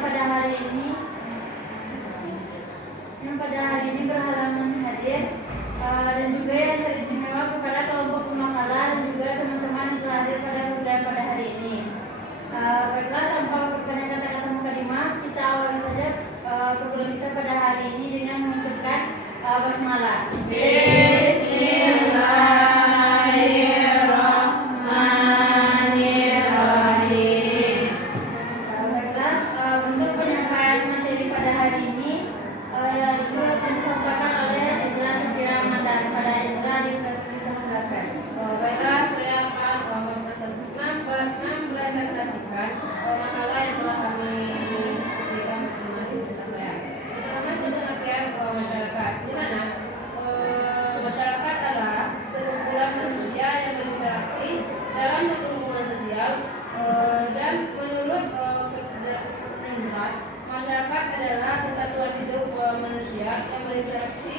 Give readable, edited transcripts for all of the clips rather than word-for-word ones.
pada hari ini berhalangan hadir dan juga yang teristimewa kepada kelompok pemakalah dan juga teman-teman yang telah hadir pada hari ini. Baiklah, tanpa berpanjang kata-kata mukadimah, kita awali saja perkuliahan kita pada hari ini dengan mengucapkan basmalah. Bismillahirrahmanirrahim. Baiklah, untuk penyampaian materi pada hari ini itu akan disampaikan oleh Ezra Syafira Ramadan. Pada Ezra dipersilakan. Baiklah, saya akan mempresentasikan makalah yang telah kami diskusikan bersama saya. Pertama, pengertian masyarakat, di mana masyarakat adalah sekumpulan manusia yang berinteraksi dalam satu hubungan sosial, dan menurut Federal masyarakat adalah kesatuan hidup manusia yang berinteraksi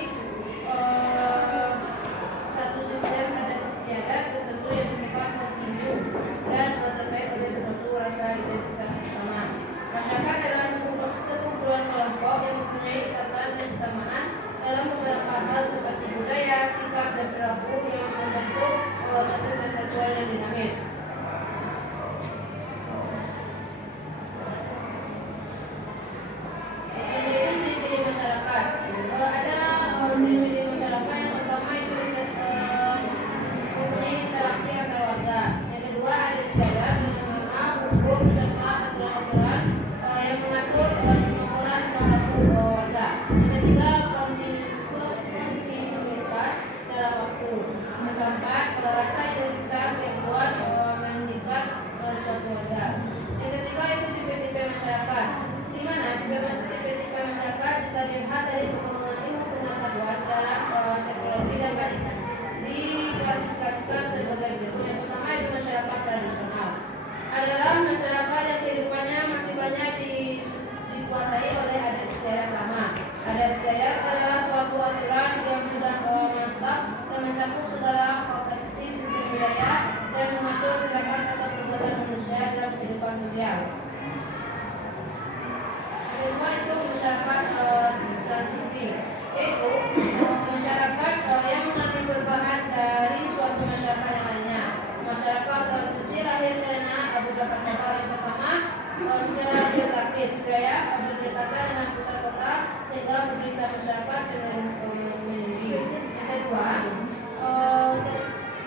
satu sistem adat istiadat tertentu yang bersifat kontinu dan terkait dengan suatu rasa identitas bersama. Masyarakat adalah sekumpulan kelompok yang mempunyai ikatan dan kesamaan dalam beberapa hal seperti budaya, sikap, dan perilaku yang membentuk satu kesatuan yang dinamis. Ciri-ciri masyarakat. Ada ciri-ciri masyarakat. Yang pertama itu mempunyai interaksi antar warga. Yang kedua ada istiadat, dan yang kelima hukum serta aturan-aturan yang mengatur semua orang perilaku warga. Yang ketiga kontinuitas dalam waktu. Yang keempat rasa identitas yang kuat mengikat suatu warga. Yang ketiga itu tipe-tipe masyarakat, di mana tipe-tipe masyarakat kita lihat dari perkembangan ilmu pengetahuan dalam teknologi dapat diklasifikasikan sebagai berikut. Yang pertama itu masyarakat tradisional, adalah masyarakat yang kehidupannya masih banyak dikuasai oleh adat istiadat lama. Adat istiadat adalah suatu aturan yang sudah mantap dan mencakup segala kompetensi sistem budaya dan mengatur tindakan atau perbuatan manusia dalam kehidupan sosial. Kedua itu masyarakat transisi, yaitu masyarakat yang mengalami perubahan dari suatu masyarakat yang lainnya. Masyarakat transisi lahir karena beberapa sebab. Yang pertama, secara geografis, budaya berdekatan dengan pusat kota sehingga mobilitas masyarakat meninggi. Yang kedua,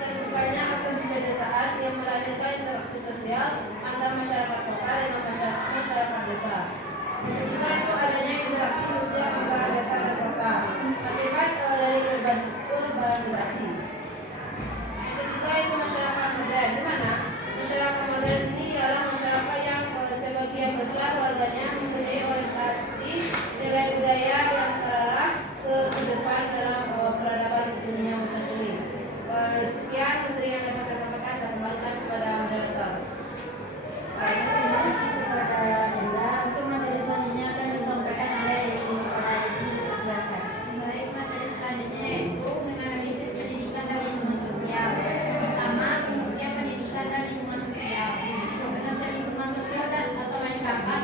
terbukanya asas pedesaan yang melahirkan interaksi sosial antara masyarakat kota dengan masyarakat desa. Yang ketiga itu adanya interaksi sosial antara desa dan kota akibat dari urbanisasi. Yang ketiga itu masyarakat modern, di mana masyarakat modern ini adalah masyarakat yang sebagian besar warganya mempunyai orientasi nilai budaya yang terarah ke depan dalam peradaban dunia sendiri. Sekian materi yang dapat saya sampaikan. Saya kembalikan kepada moderator. Terima kasih kepada Ezra. Untuk materi selanjutnya akan disampaikan oleh Ibu silakan. Baik, materi selanjutnya yaitu menganalisis pendidikan dan lingkungan sosial. Yang pertama, pengertian pendidikan dan lingkungan sosial. Pengertian lingkungan sosial atau masyarakat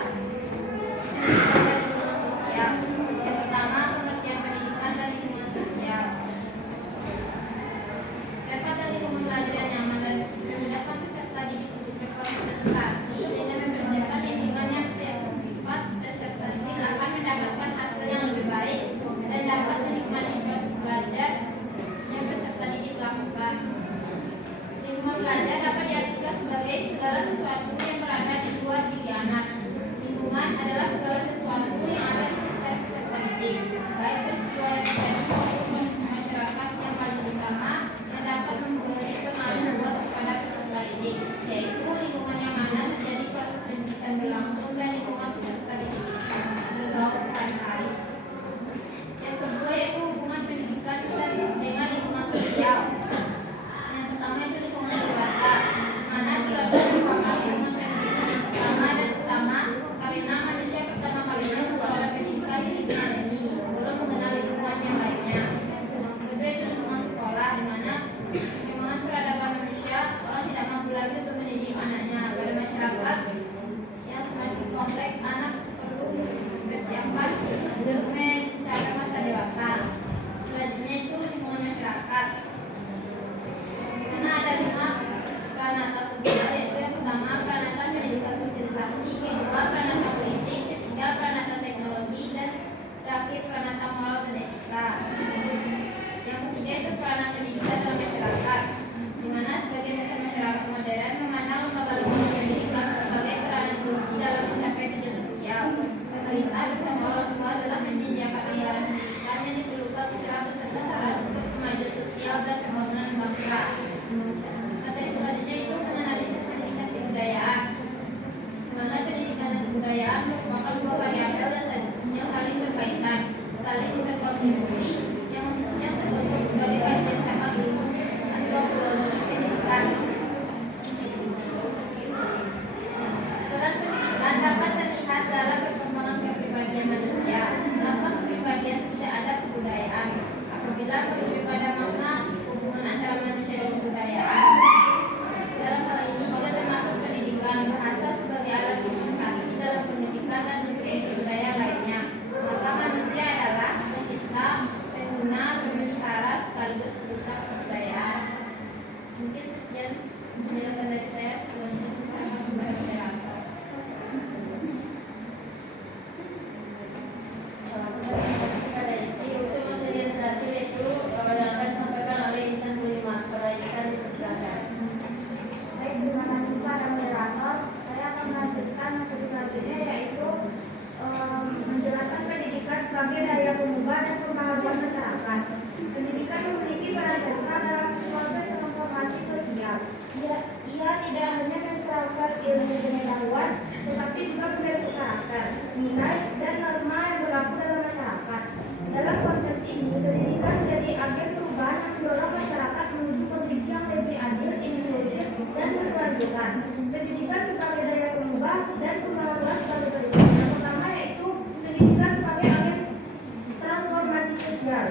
bersama orang tua dalam menyediakan anggaran pendidikan yang diperlukan secara besar-besaran untuk kemajuan sosial dan pembangunan bangsa. Materi selanjutnya itu menganalisis pendidikan kebudayaan. Mana pendidikan dan kebudayaan merupakan dua variabel yang saling berkaitan, saling berkontribusi, yang terbentuk sebagai kajian cabang ilmu antropologi pendidikan. Peran pendidikan dapat terlihat dalam perkembangan kepribadian manusia. Tanpa kepribadian tidak ada kebudayaan. Apabila merujuk pada makna hubungan antara manusia dan kebudayaan, dalam hal ini juga termasuk pendidikan bahasa sebagai alat komunikasi dalam pendidikan dan instrumen budaya lainnya. Maka manusia adalah pencipta, pengguna, pemelihara sekaligus perusak kebudayaan. Mungkin sekian penjelasan dari saya. Selanjutnya saya akan membahas penjelasan. Pada untuk materi yang terakhir itu dapat disampaikan oleh Insan Bulima. Pada Insan dipersilakan. Baik, terima kasih para moderator. Saya akan melanjutkan materi selanjutnya yaitu menjelaskan pendidikan sebagai daya pengubah dan pembaharuan masyarakat. Pendidikan memiliki peran sentral dalam proses transformasi sosial. Ia tidak hanya mentransfer ilmu pengetahuan, tetapi juga membentuk karakter, nilai, dan norma yang berlaku dalam masyarakat. Dalam konteks ini, pendidikan menjadi agen perubahan yang mendorong masyarakat menuju kondisi yang lebih adil, inklusif, dan berkelanjutan. Pendidikan sebagai daya pengubah dan pembaharuan sebagai berikut. Yang pertama yaitu pendidikan sebagai agen transformasi sosial.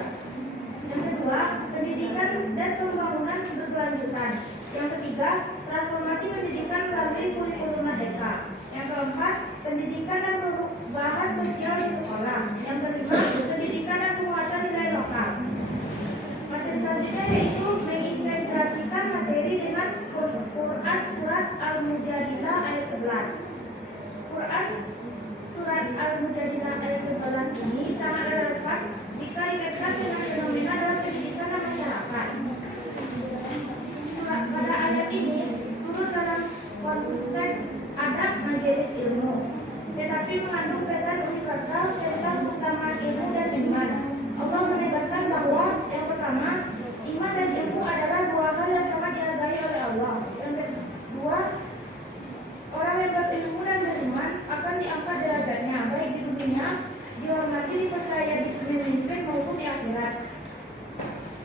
Yang kedua, pendidikan dan pembangunan berkelanjutan. Yang ketiga, transformasi pendidikan melalui kurikulum merdeka. Yang keempat, pendidikan dan perubahan sosial di sekolah. Yang kelima, pendidikan dan penguatan nilai lokal. Materi selanjutnya yaitu mengintegrasikan materi dengan Quran Surat Al-Mujadilah ayat 11. Quran Surat Al-Mujadilah ayat 11 ini sangat relevan jika dikaitkan dengan fenomena dalam pendidikan dan masyarakat. Pada ayat ini turut dalam konteks adab majelis ilmu, tetapi mengandung pesan universal tentang keutamaan ilmu dan iman. Allah menegaskan bahwa yang pertama, iman dan ilmu adalah dua hal yang sangat dihargai oleh Allah. Yang kedua, orang yang berilmu dan beriman akan diangkat derajatnya, baik di dunia, dihormati, dipercaya, dipimpin maupun di akhirat.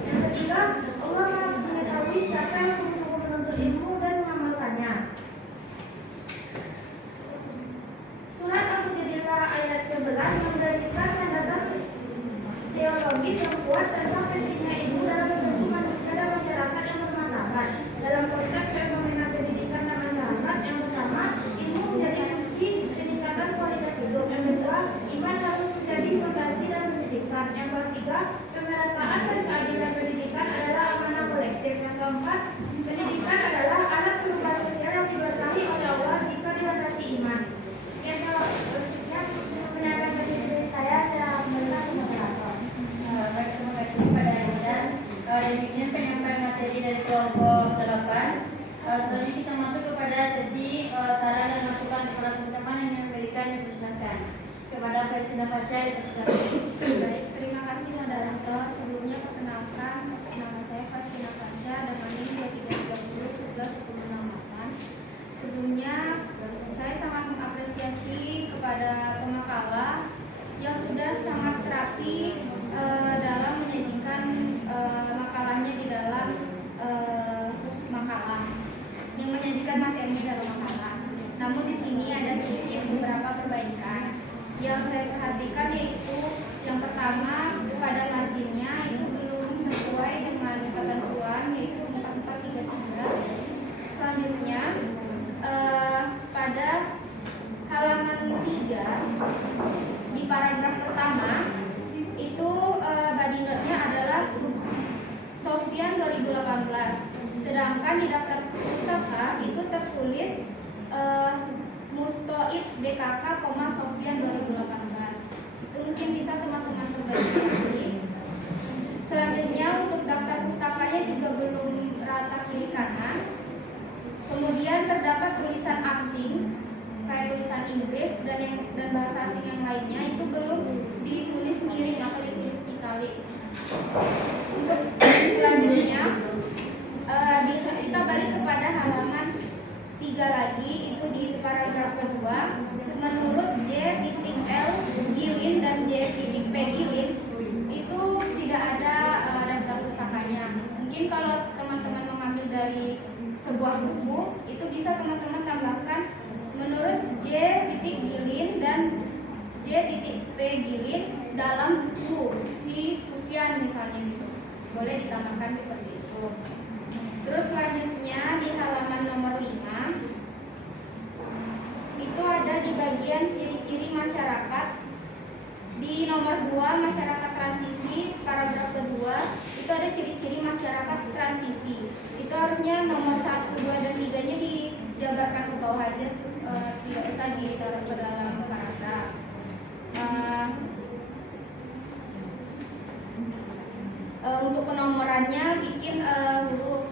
Yang ketiga, Allah mengetahui siapa yang sungguh-sungguh menuntut ilmu dan mengamalkannya. Surat Al-Mujadilah ayat 11 mendalilkan landasan teologis yang kuat tentang pentingnya ilmu dalam membentuk manusia dan masyarakat yang bermartabat. Dalam konteks fenomena pendidikan dan masyarakat, yang pertama, ilmu menjadi kunci peningkatan kualitas hidup. Yang kedua, iman harus menjadi fondasi dalam pendidikan. Yang ketiga, pemerataan dan keadilan pendidikan adalah amanah kolektif. Yang keempat, pendidikan adalah alat perubahan sosial yang diberkahi oleh Allah jika dilandasi iman. Yang selanjutnya menyampaikan dari saya kembalikan ke moderator. Baik, terima kasih kepada Insan. Demikian penyampaian materi dari kelompok 8. Selanjutnya kita masuk kepada sesi saran dan masukan kepada teman-teman yang ingin memberikan, dipersilakan. Kepada Faistina Fasya, dipersilakan. Baik, terima kasih moderator. Sebelumnya perkenalkan, nama saya Faistina Fasya dengan NIM 23301168. Sebelumnya saya sangat mengapresiasi kepada pemakalah yang sudah sangat terapi dalam menyajikan makalahnya di dalam makalah, yang menyajikan materinya dalam makalah. Namun di sini ada sedikit beberapa perbaikan yang saya perhatikan, yaitu yang pertama, pada marginnya itu belum sesuai dengan ketentuan, yaitu 4433. Selanjutnya pada halaman 3 di paragraf pertama itu body note-nya adalah Sofyan 2018, sedangkan di daftar pustaka itu tertulis Mustoif BKK, Sofyan 2018. Itu mungkin bisa teman-teman perbaiki. Selanjutnya untuk daftar pustakanya juga belum rata kiri kanan. Kemudian terdapat tulisan asing kayak tulisan Inggris dan bahasa asing yang lainnya itu Untuk selanjutnya kita balik kepada halaman 3 lagi, itu di paragraf kedua. Menurut J titik L Gilin dan J titik P Gilin itu tidak ada daftar pustakanya. Mungkin kalau teman-teman mengambil dari sebuah buku itu bisa teman-teman tambahkan menurut J titik Gilin dan J titik P Gilin dalam buku si Sufyan misalnya gitu. Boleh ditambahkan seperti itu. Terus selanjutnya di halaman nomor 5 itu ada di bagian ciri-ciri masyarakat. Di nomor 2 masyarakat transisi, paragraf kedua itu ada ciri-ciri masyarakat transisi. Itu harusnya nomor 1, 2, dan 3-nya dijabarkan ke bawah aja, tidak usah ditaruh ke dalam paragraf. Untuk penomorannya bikin huruf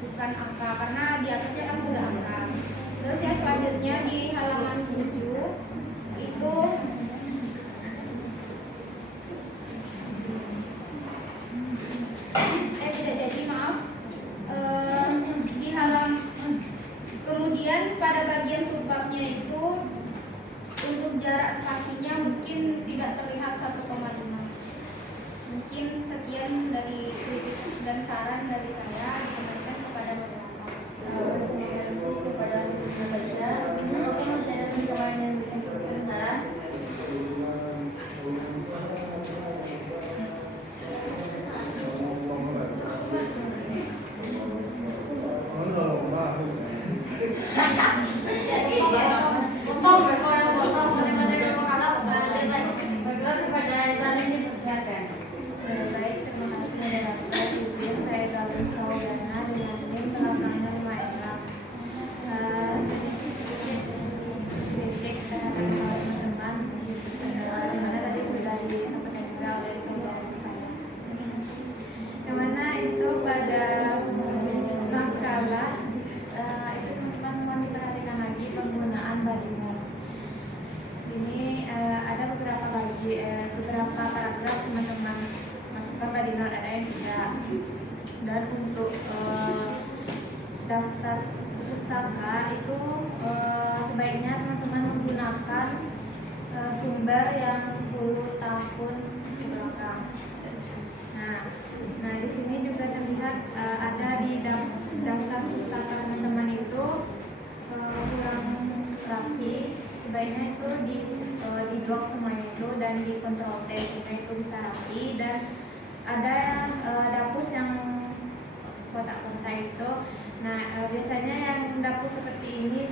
bukan angka, karena di atasnya kan sudah angka. Terus yang selanjutnya di halaman 7 itu tidak jadi, maaf. Di halaman kemudian pada bagian subbabnya itu untuk jarak spasinya mungkin tidak terlihat 1,5. Mungkin sekian dari kritik dan saran dari saya, dikembalikan kepada moderator. Kepada membaca, oke, masih ada teman-teman yang berkenan. Baiklah, kepada Zan ini persilakan. Baik, terima kasih moderator. Izin saya Galvin Saudana dengan NIM 865. Sedikit teman-teman dimana tadi sudah disampaikan juga oleh saudara saya. Yang mana itu pada bab skala itu teman-teman mohon diperhatikan lagi penggunaan baliho. Ini ada beberapa paragraf teman-teman masukkan baliho, ada yang tidak. Dan untuk daftar pustaka itu sebaiknya teman-teman menggunakan sumber yang 10 tahun ke belakang. Nah di sini juga terlihat ada di daftar pustaka teman-teman itu kurang rapi. Sebaiknya itu di blok semuanya itu dan di kontrol T sehingga itu bisa rapi. Dan ada yang dapus yang kotak-kotak itu. Nah biasanya yang dapus seperti ini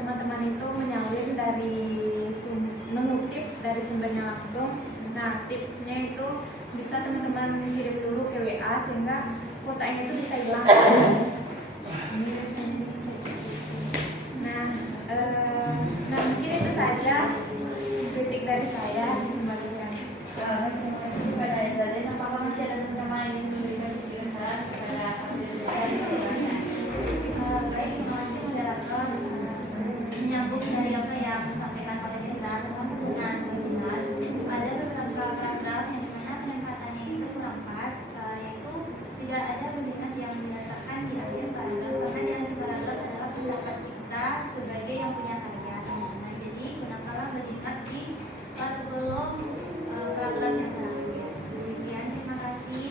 teman-teman itu menyalin dari mengutip dari sumbernya langsung. Nah tipsnya itu bisa teman-teman kirim dulu ke WA sehingga kotaknya itu bisa hilang. Nah mungkin itu saja kritik dari saya. Kembalikan. Terima kasih kepada Zalin. Apakah masih ada teman-teman yang ingin memberikan kritikan saran kepada partisipasi saya? Baik, terima kasih moderator. Menyambung dari apa yang disampaikan oleh Rizal, dengan melihat ada beberapa paragraf yang dimana penempatannya itu kurang pas, yaitu tidak ada pendidikan yang dirasakan di akhir paragraf, karena di akhir paragraf adalah pendapat kita sebagai yang punya karya. Nah, jadi gunakanlah pendidikan di sebelum paragraf yang terakhir. Demikian, terima kasih.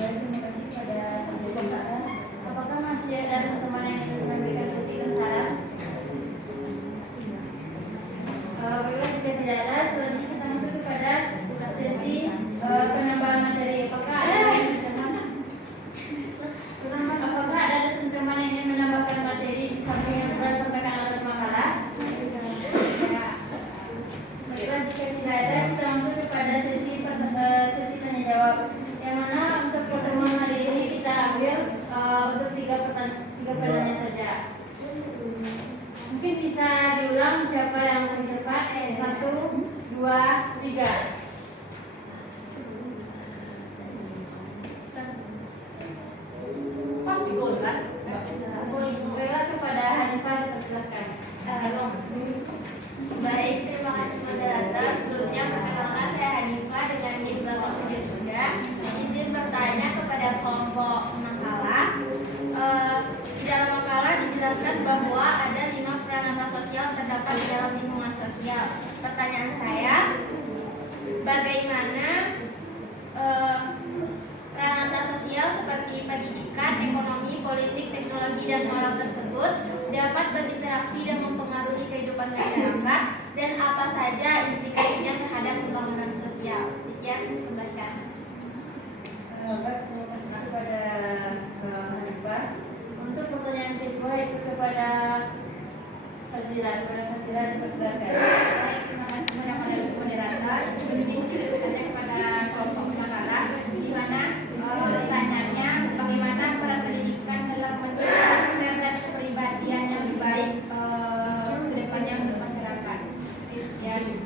Terima kasih kepada saudara. Apakah masih ada teman-teman yang ingin memberikan kritikan saran? Bila tidak ada, selanjutnya kita masuk kepada sesi penambahan materi. Apakah ada teman-teman yang ingin menambahkan materi di samping yang sudah disampaikan dalam makalah? Baiklah, jika tidak ada, kita masuk kepada sesi tanya jawab. Yang mana untuk pertemuan hari ini kita ambil untuk tiga pertanyaan saja. Mungkin bisa diulang siapa yang paling cepat. 1, 2, 3. Boleh kepada Hanifah, dipersilakan. Baik, terima kasih moderator. Sebelumnya perkenalkan bahwa ada 5 peranata sosial terdapat di dalam lingkungan sosial. Pertanyaan saya, bagaimana peranata sosial seperti pendidikan, ekonomi, politik, teknologi, dan moral tersebut dapat berinteraksi dan mempengaruhi kehidupan masyarakat, dan apa saja implikasinya terhadap pembangunan sosial? Sekian, kembalikan. Baik, terima kasih kepada Hanifah. Untuk pertanyaan kedua itu kepada Fazira. Dipersilakan. Baik, terima kasih kepada moderator. Ada kepada kelompok makalah, di mana pertanyaannya bagaimana peran pendidikan dalam menjaga dan kepribadian yang lebih baik ke depannya untuk masyarakat. Sekian.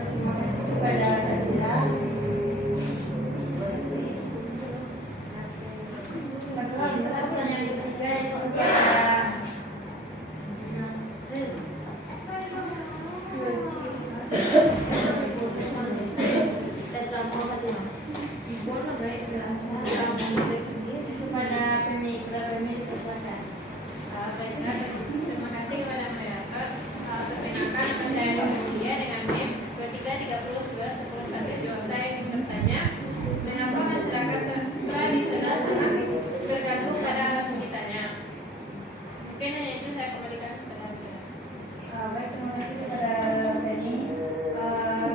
Terima kasih kepada Fazira. Pertanyaan ketiga itu kepada kepada pemilik kekuatan. Baiklah, terima kasih kepada moderator. Perkenalkan, saya Nuria dengan NIM 23301110. Jawab saya ingin bertanya, mengapa masyarakat tradisional sangat bergantung pada alat sekitarnya? Mungkin hanya itu saya kembalikan kepada Anda. Baik, terima kasih kepada Benny.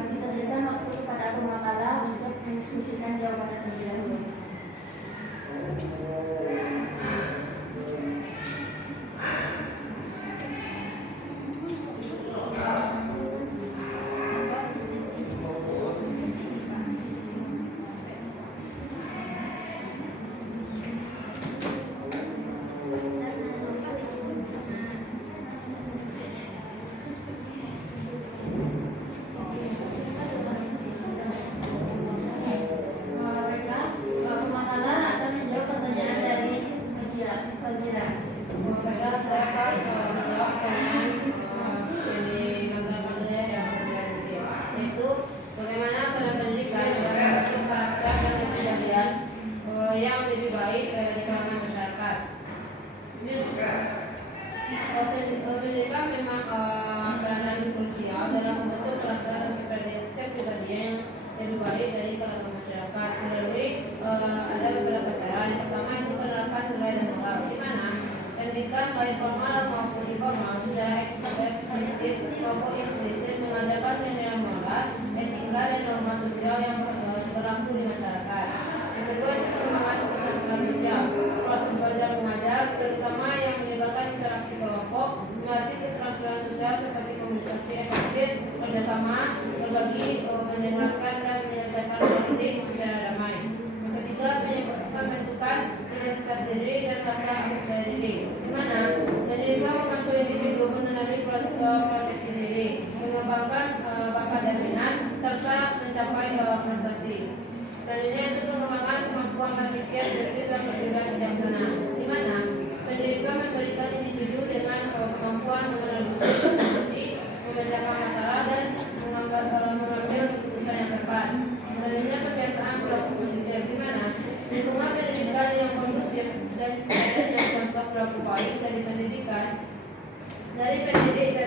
Kita berikan waktu kepada pemakalah untuk mendiskusikan jawaban terlebih dahulu. Baiklah, pemakalah akan menjawab pertanyaan dari Fazira. Baiklah, saya akan menjawab pertanyaan yang digambarkan oleh yang berikut, yaitu bagaimana peran pendidikan dalam membentuk karakter dan kepribadian yang lebih baik di kalangan masyarakat. Pendidikan memang peranan krusial dalam membentuk karakter dan kepribadian yang lebih baik dari kalangan masyarakat melalui ada beberapa cara. Yang pertama itu penerapan nilai dan moral, di mana pendidikan baik formal maupun informal secara eksplisit maupun implisit mengadakan nilai moral, etika, dan norma sosial yang berlaku di masyarakat. Yang kedua itu pengembangan keterampilan sosial. Proses belajar mengajar, terutama yang melibatkan interaksi kelompok, melatih keterampilan sosial seperti komunikasi efektif, kerjasama, berbagi, mendengarkan, dan menyelesaikan konflik secara damai. Yang ketiga, pembentukan identitas diri dan rasa percaya diri, di mana pendidikan membantu individu mengenali potensi diri, mengembangkan bakat dan minat, serta mencapai prestasi. Selanjutnya itu pengembangan kemampuan berpikir kritis dan bertindak bijaksana, di mana pendidikan memberikan individu dengan kemampuan menganalisis situasi, memecahkan masalah, dan mengambil keputusan yang tepat. Selanjutnya kebiasaan perilaku positif, di mana lingkungan pendidikan yang kondusif dan adanya contoh perilaku baik dari pendidik dan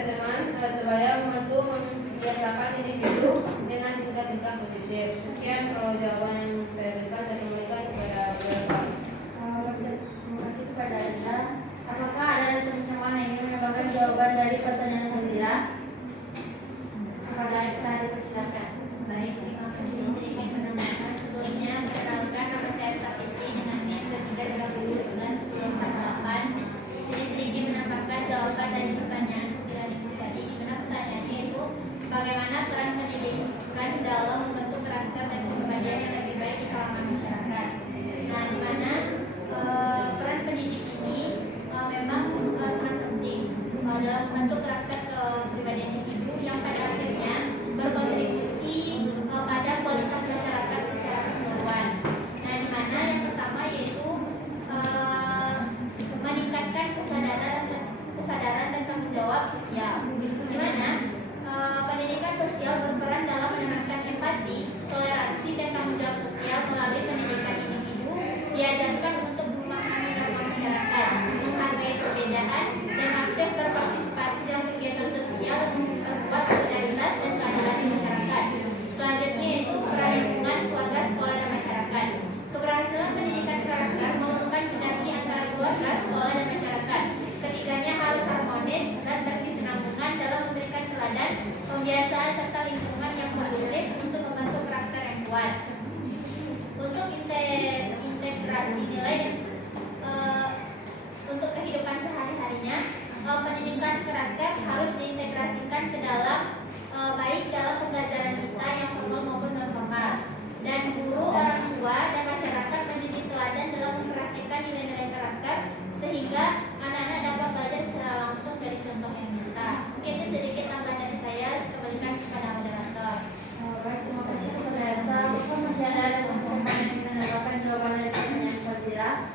teman supaya membantu membiasakan individu dengan tingkat-tingkat positif. Sekian jawaban yang saya berikan. Saya kembalikan kepada Bapak. Terima kasih kepada Anda. Apakah ada teman-teman yang ingin menambahkan jawaban dari pertanyaan Fazira? Kepada Esa, dipersilakan. Baik, terima kasih. Sedikit menambahkan, sebelumnya perkenalkan, nama saya Fitri dengan NIM 2330111048. Di sini sedikit menambahkan jawaban dari pertanyaan Fazira tadi, di mana pertanyaannya itu bagaimana peran pendidikan dalam membentuk karakter dan kepribadian yang lebih baik di kalangan masyarakat. Nah, di mana peran pendidik ini memang sangat penting dalam membentuk karakter kepribadian individu yang pada akhirnya berkontribusi pada kualitas masyarakat secara keseluruhan. Nah, di mana yang pertama yaitu meningkatkan kesadaran dan tanggung jawab sosial. Di mana pendidikan sosial berperan dalam menanamkan empati, toleransi, dan tanggung jawab sosial melalui pendidikan individu diajarkan untuk memahami norma masyarakat, masyarakat harus diintegrasikan ke dalam baik dalam pembelajaran kita yang formal maupun non formal. Dan guru, orang tua, dan masyarakat menjadi teladan dalam mempraktikkan nilai-nilai karakter sehingga anak-anak dapat belajar secara langsung dari contoh yang nyata. Mungkin itu sedikit tambahan dari saya. Kembalikan kepada moderator. Baik, terima kasih kepada Elsa. Apakah masih ada teman-teman yang menambahkan jawaban dari pertanyaan Fadila?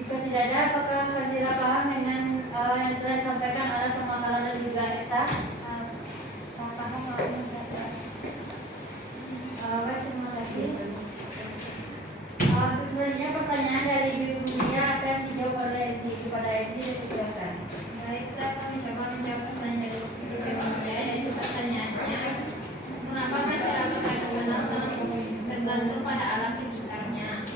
Jika tidak ada, apakah Fadila paham dengan yang telah disampaikan oleh pemaparan dan juga Eta? Paham maupun tidak. Baik, terima kasih. Sebenarnya pertanyaan dari Ibu Mulia akan dijawab oleh Edi kepada Edi dan silakan. Baik, saya akan mencoba menjawab pertanyaan dari Ibu Feminia, yaitu pertanyaannya, mengapa masyarakat tradisional sangat bergantung pada alam sekitarnya?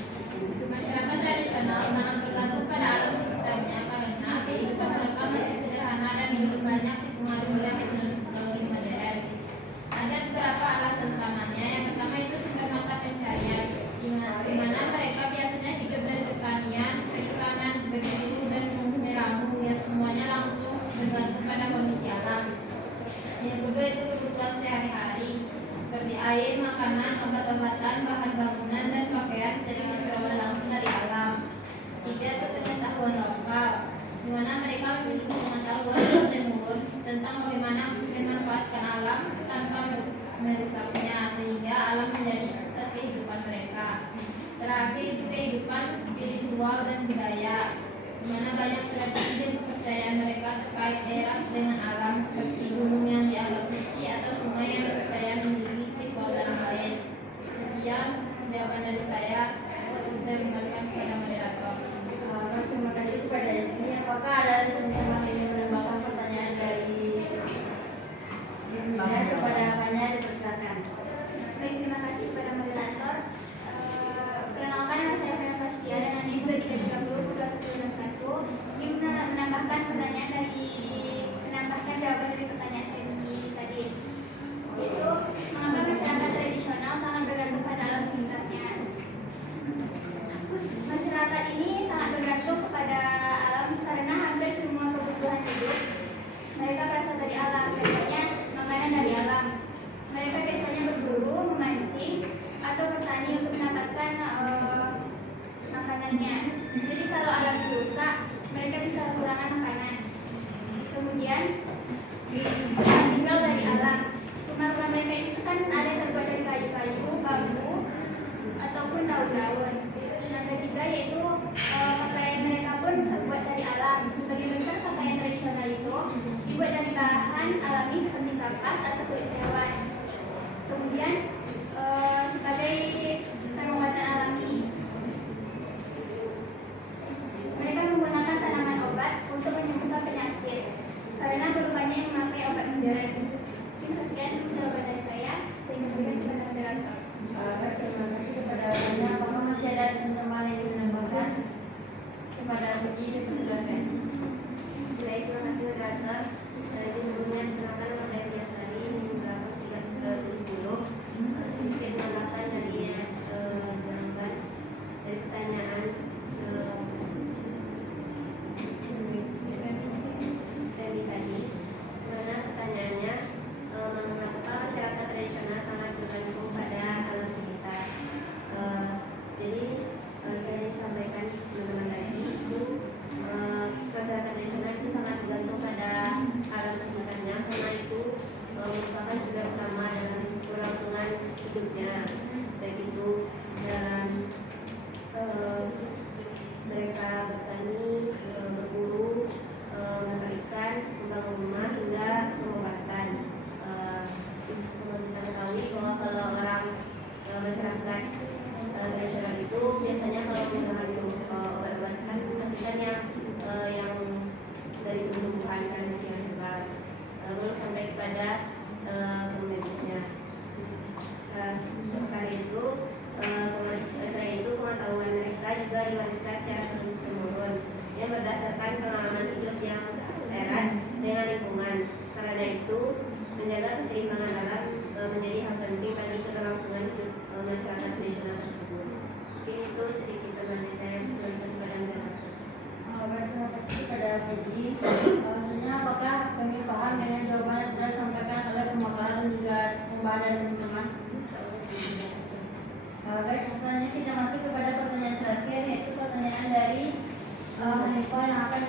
Masyarakat tradisional sangat bergantung pada alam sekitarnya karena kehidupan mereka masih sederhana dan belum banyak dipengaruhi oleh teknologi modern. Ada beberapa alasan utamanya. Yang pertama itu sumber mata pencaharian, di mana mereka biasanya hidup dari pertanian, perikanan, berburu, dan meramu yang semuanya langsung bergantung pada kondisi alam. Yang kedua itu kebutuhan sehari-hari seperti air, makanan, obat-obatan, bahan bangunan, dan pakaian sering diperoleh langsung dari alam. Tiga itu pengetahuan lokal, di mana mereka memiliki pengetahuan turun-temurun tentang bagaimana memanfaatkan alam tanpa merusaknya sehingga alam menjadi pusat kehidupan mereka. Terakhir itu kehidupan spiritual dan budaya, di mana banyak tradisi dan kepercayaan mereka terkait erat dengan alam seperti gunung yang dianggap suci atau sungai yang dipercaya memiliki kekuatan lain. Sekian jawaban dari saya. Saya kembalikan kepada moderator. Terima kasih kepada Edi. Apakah ada teman-teman yang ingin menambahkan pertanyaan dari Ibu Mulia kepada Fanya? Dipersilakan. Baik, terima kasih kepada moderator. Perkenalkan, nama saya Fanya Fastia dan nanti 2330 ini menambahkan jawaban dari pertanyaan tadi, yaitu mengapa masyarakat tradisional sangat bergantung pada alam sekitarnya. Masyarakat ini sangat bergantung kepada alam karena hampir semua kebutuhan hidup mereka berasal dari alam, contohnya makanan dari alam. Mereka biasanya berburu, memancing, atau bertani untuk mendapatkan makanannya. Jadi kalau alam dirusak, mereka bisa kekurangan makanan. Kemudian tinggal dari alam. Rumah-rumah mereka itu kan ada yang terbuat dari kayu-kayu, bambu, ataupun daun-daun. Yang ketiga yaitu pakaian mereka pun terbuat dari alam. Sebagian besar pakaian tradisional itu dibuat dari bahan alami seperti kapas atau kulit hewan. Kemudian sebagai pengobatan alami, mereka menggunakan tanaman obat untuk menyembuhkan penyakit karena belum banyak yang memakai obat modern. Sekian jawaban dari saya. Saya kembalikan kepada moderator. Terima kasih kepada Fanya. Apakah masih ada teman-teman yang ingin menambahkan? Kepada Edi, dipersilakan. Baik, terima kasih moderator. Sebelumnya perkenalkan nama saya Biasari, ini berapa 370. Sedikit menambahkan dari jawaban dari pertanyaan dari tadi. Mana pertanyaannya, mengapa masyarakat tradisional sangat bergantung pada alam sekitar? Jadi saya ingin sampaikan teman-teman tadi itu masyarakat tradisional itu sangat bergantung pada alam sekitarnya karena itu merupakan sumber utama dalam kelangsungan hidupnya, baik itu dalam mereka bertani, berburu, menangkap ikan, membangun rumah hingga pengobatan. Semua kita ketahui bahwa kalau orang masyarakat tradisional itu biasanya kalau misalnya minum obat-obatan pastikan yang dari tumbuhan kan yang hebat, lalu sampai kepada medisnya. Kali itu selain itu pengetahuan mereka juga diwariskan secara turun-temurun yang berdasarkan pengalaman hidup yang erat dengan lingkungan. Karena itu menjaga keseimbangan alam menjadi hal penting bagi keberlangsungan hidup masyarakat tradisional tersebut. Mungkin itu sedikit teman saya kepada moderator. Terima kasih kepada Edi. apakah kami paham dengan jawaban yang telah disampaikan oleh pemaparan dan juga pembahasan teman-teman? Baik, selanjutnya kita masuk kepada pertanyaan terakhir, yaitu pertanyaan dari Hanifah yang akan